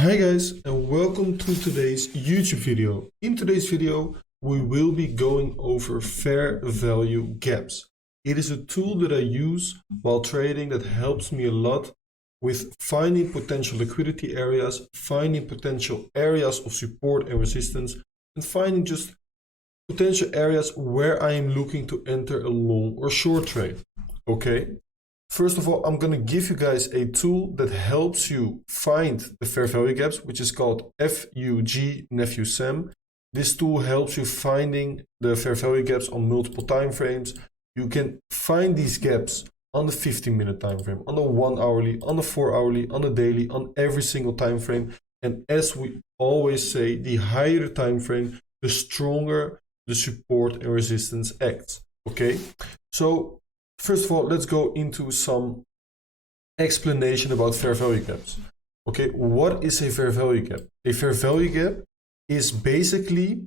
Hi guys, and welcome to today's YouTube video. In today's video, we will be going over fair value gaps. It is a tool that I use while trading that helps me a lot with finding potential liquidity areas, finding potential areas of support and resistance, and finding just potential areas where I am looking to enter a long or short trade. Okay. First of all, I'm going to give you guys a tool that helps you find the fair value gaps, which is called FUG Nephew Sam. This tool helps you finding the fair value gaps on multiple time frames. You can find these gaps on the 15-minute time frame, on the 1 hourly, on the 4 hourly, on the daily, on every single time frame. And as we always say, the higher the time frame, the stronger the support and resistance acts. Okay, so first of all, let's go into some explanation about fair value gaps. Okay, what is a fair value gap? A fair value gap is basically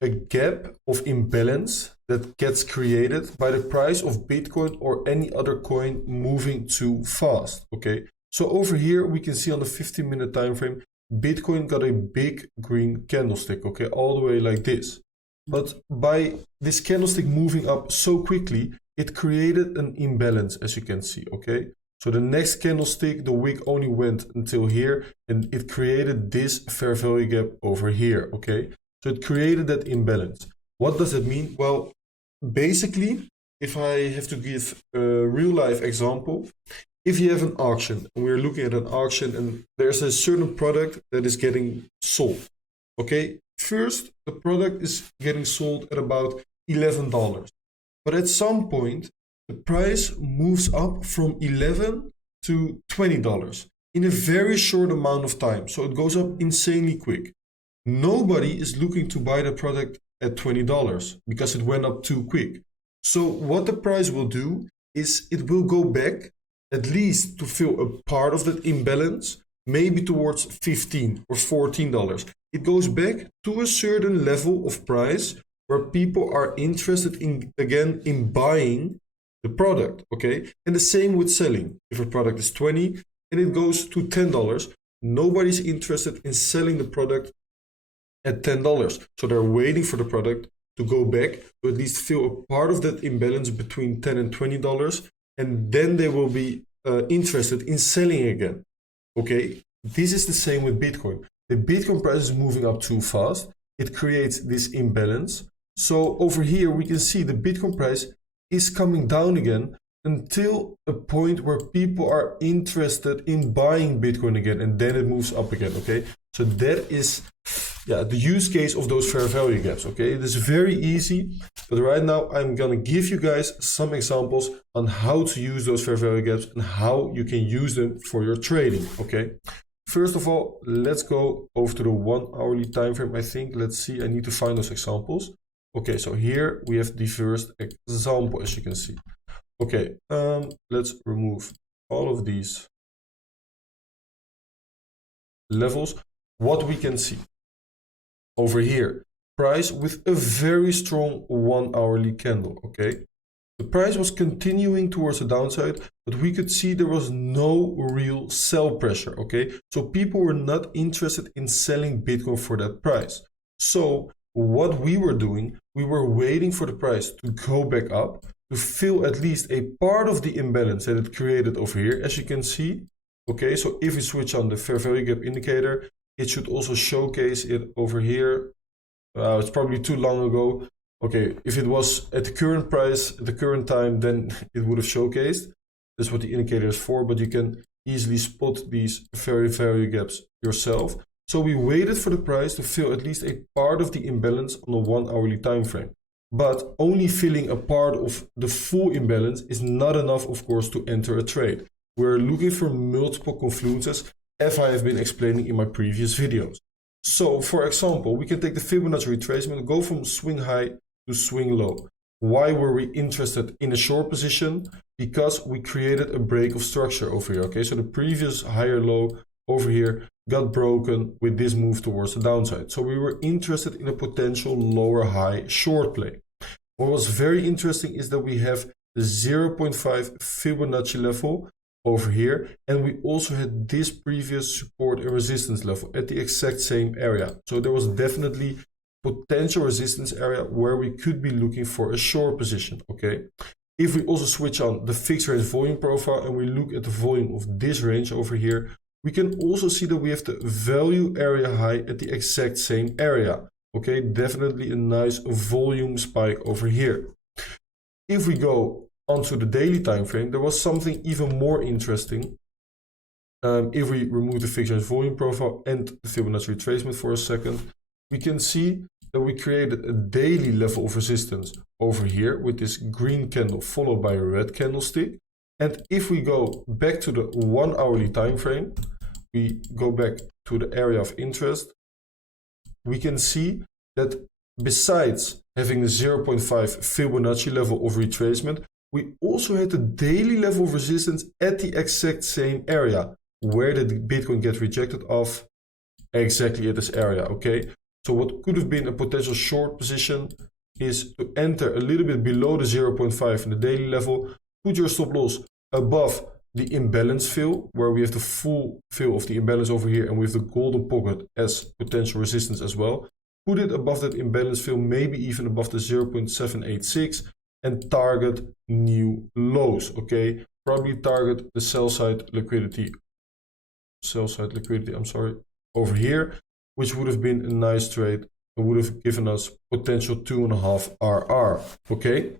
a gap of imbalance that gets created by the price of Bitcoin or any other coin moving too fast. Okay, so over here we can see on the 15-minute time frame, Bitcoin got a big green candlestick, okay, all the way like this. But by this candlestick moving up so quickly, it created an imbalance, as you can see, okay? So the next candlestick, the wick only went until here, and it created this fair value gap over here, okay? So it created that imbalance. What does it mean? Well, basically, if I have to give a real-life example, if you have an auction, and we're looking at an auction, and there's a certain product that is getting sold, okay? First, the product is getting sold at about $11. But at some point, the price moves up from $11 to $20 in a very short amount of time. So it goes up insanely quick. Nobody is looking to buy the product at $20 because it went up too quick. So what the price will do is it will go back at least to fill a part of that imbalance, maybe towards $15 or $14. It goes back to a certain level of price where people are interested in, again, in buying the product, okay? And the same with selling. If a product is 20 and it goes to $10, nobody's interested in selling the product at $10. So they're waiting for the product to go back to at least fill a part of that imbalance between $10 and $20, and then they will be interested in selling again, okay? This is the same with Bitcoin. The Bitcoin price is moving up too fast. It creates this imbalance. So over here, we can see the Bitcoin price is coming down again until a point where people are interested in buying Bitcoin again, and then it moves up again, okay? So that is the use case of those fair value gaps, okay? It is very easy, but right now I'm gonna give you guys some examples on how to use those fair value gaps and how you can use them for your trading, okay? First of all, let's go over to the 1 hourly time frame. I think, let's see, I need to find those examples. Okay, so here we have the first example, as you can see. Okay, let's remove all of these levels. What we can see over here, price with a very strong 1 hourly candle, okay? The price was continuing towards the downside, but we could see there was no real sell pressure, okay? So people were not interested in selling Bitcoin for that price. So what we were doing, we were waiting for the price to go back up to fill at least a part of the imbalance that it created over here, as you can see. Okay, so if we switch on the fair value gap indicator, it should also showcase it over here. It's probably too long ago. Okay, if it was at the current price, at the current time, then it would have showcased. That's what the indicator is for, but you can easily spot these fair value gaps yourself. So we waited for the price to fill at least a part of the imbalance on the 1 hourly time frame. But only filling a part of the full imbalance is not enough, of course, to enter a trade. We're looking for multiple confluences, as I have been explaining in my previous videos. So, for example, we can take the Fibonacci retracement, go from swing high to swing low. Why were we interested in a short position? Because we created a break of structure over here, okay? So the previous higher low over here got broken with this move towards the downside. So we were interested in a potential lower high short play. What was very interesting is that we have the 0.5 Fibonacci level over here. And we also had this previous support and resistance level at the exact same area. So there was definitely potential resistance area where we could be looking for a short position, okay? If we also switch on the fixed range volume profile and we look at the volume of this range over here, we can also see that we have the value area high at the exact same area. Okay, definitely a nice volume spike over here. If we go onto the daily time frame, there was something even more interesting. If we remove the fixed range volume profile and the Fibonacci retracement for a second, we can see that we created a daily level of resistance over here with this green candle followed by a red candlestick. And if we go back to the 1 hourly time frame, we go back to the area of interest, we can see that besides having the 0.5 Fibonacci level of retracement, we also had the daily level of resistance at the exact same area. Where did Bitcoin get rejected off? Exactly at this area, okay? So what could have been a potential short position is to enter a little bit below the 0.5 in the daily level, put your stop loss above the imbalance fill, where we have the full fill of the imbalance over here and with the golden pocket as potential resistance as well. Put it above that imbalance fill, maybe even above the 0.786 and target new lows, okay? Probably target the sell side liquidity, over here, which would have been a nice trade and would have given us potential 2.5 RR, okay?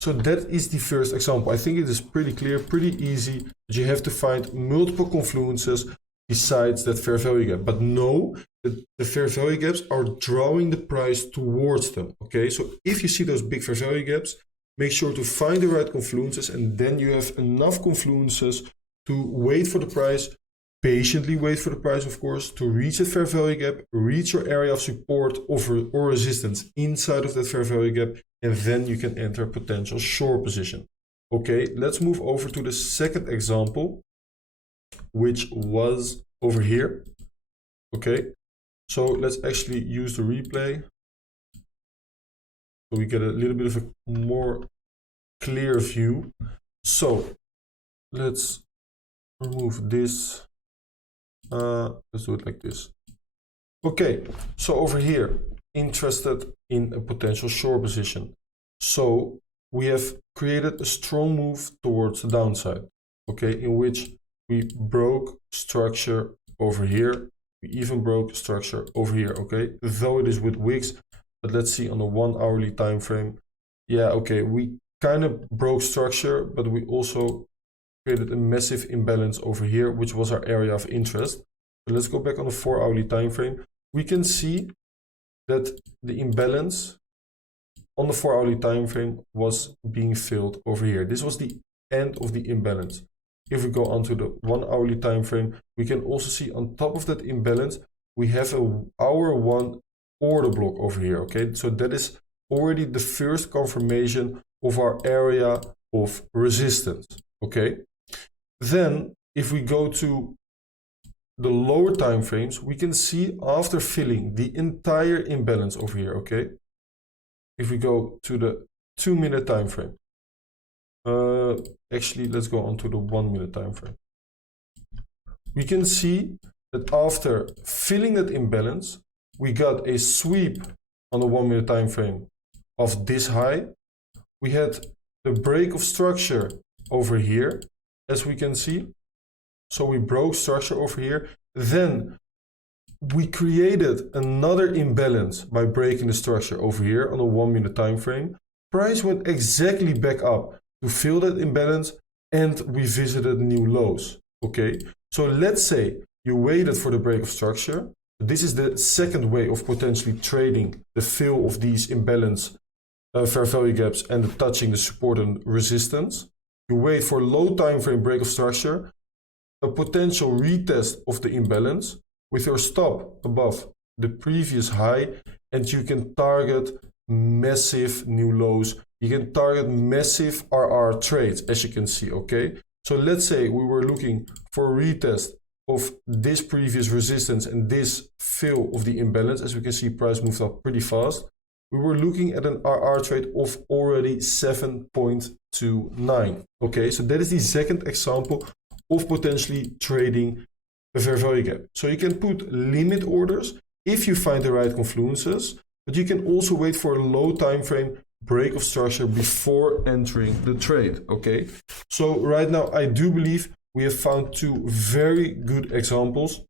So that is the first example. I think it is pretty clear, pretty easy, that you have to find multiple confluences besides that fair value gap. But know that the fair value gaps are drawing the price towards them, okay? So if you see those big fair value gaps, make sure to find the right confluences, and then you have enough confluences to wait for the price, patiently wait for the price, of course, to reach the fair value gap, reach your area of support or resistance inside of that fair value gap, and then you can enter a potential short position. Okay, let's move over to the second example, which was over here. Okay, so let's actually use the replay so we get a little bit of a more clear view. So let's remove this. Let's do it like this. Okay, so over here, interested in a potential short position. So we have created a strong move towards the downside, okay, in which we broke structure over here. We even broke structure over here, okay, though it is with wicks. But let's see on the 1 hourly time frame. Yeah, okay, we kind of broke structure, but we also created a massive imbalance over here, which was our area of interest. So let's go back on the 4 hourly time frame. We can see that the imbalance on the 4 hourly time frame was being filled over here. This was the end of the imbalance. If we go onto the 1 hourly time frame, we can also see on top of that imbalance, we have a hour one order block over here, okay? So that is already the first confirmation of our area of resistance, okay? Then if we go to the lower time frames, we can see after filling the entire imbalance over here, okay? If we go to the 2-minute time frame, actually let's go on to the 1-minute time frame. We can see that after filling that imbalance, we got a sweep on the 1-minute time frame of this high. We had the break of structure over here, as we can see. So we broke structure over here. Then we created another imbalance by breaking the structure over here on a 1-minute time frame. Price went exactly back up to fill that imbalance, and we visited new lows. Okay, so let's say you waited for the break of structure. This is the second way of potentially trading the fill of these imbalance fair value gaps and touching the support and resistance. You wait for low time frame break of structure, a potential retest of the imbalance with your stop above the previous high, and you can target massive new lows. You can target massive RR trades, as you can see, okay? So let's say we were looking for a retest of this previous resistance and this fill of the imbalance. As we can see, price moved up pretty fast. We were looking at an RR trade of already 7.29. Okay, so that is the second example of potentially trading a fair value gap. So you can put limit orders if you find the right confluences, but you can also wait for a low time frame break of structure before entering the trade. Okay, so right now I do believe we have found two very good examples,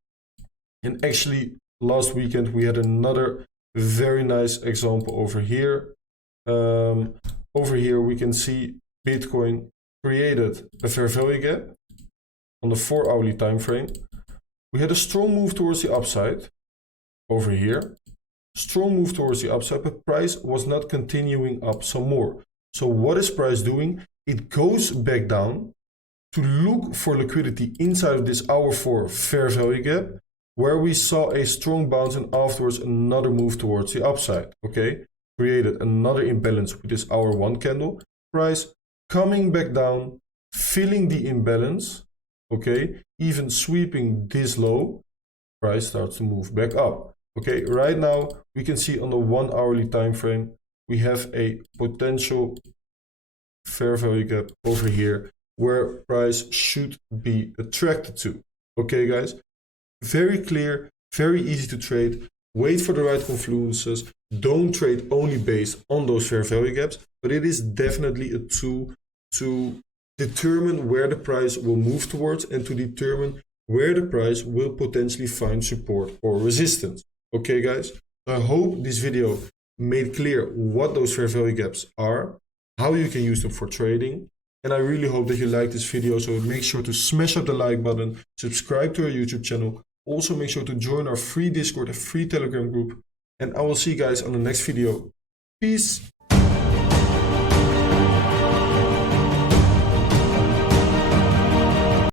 and actually last weekend we had another very nice example over here. Over here we can see Bitcoin created a fair value gap on the 4-hourly time frame. We had a strong move towards the upside over here. Strong move towards the upside, but price was not continuing up some more. So what is price doing? It goes back down to look for liquidity inside of this hour 4 fair value gap, where we saw a strong bounce and afterwards another move towards the upside. Okay, created another imbalance with this hour 1 candle. Price coming back down, filling the imbalance. Okay, even sweeping this low, price starts to move back up. Okay, right now we can see on the 1-hourly time frame we have a potential fair value gap over here where price should be attracted to. Okay guys, very clear, very easy to trade. Wait for the right confluences. Don't trade only based on those fair value gaps, but it is definitely a tool to determine where the price will move towards and to determine where the price will potentially find support or resistance. Okay guys, I hope this video made clear what those fair value gaps are, how you can use them for trading, and I really hope that you liked this video. So make sure to smash up the like button, subscribe to our YouTube channel, also make sure to join our free Discord and free Telegram group, and I will see you guys on the next video. Peace!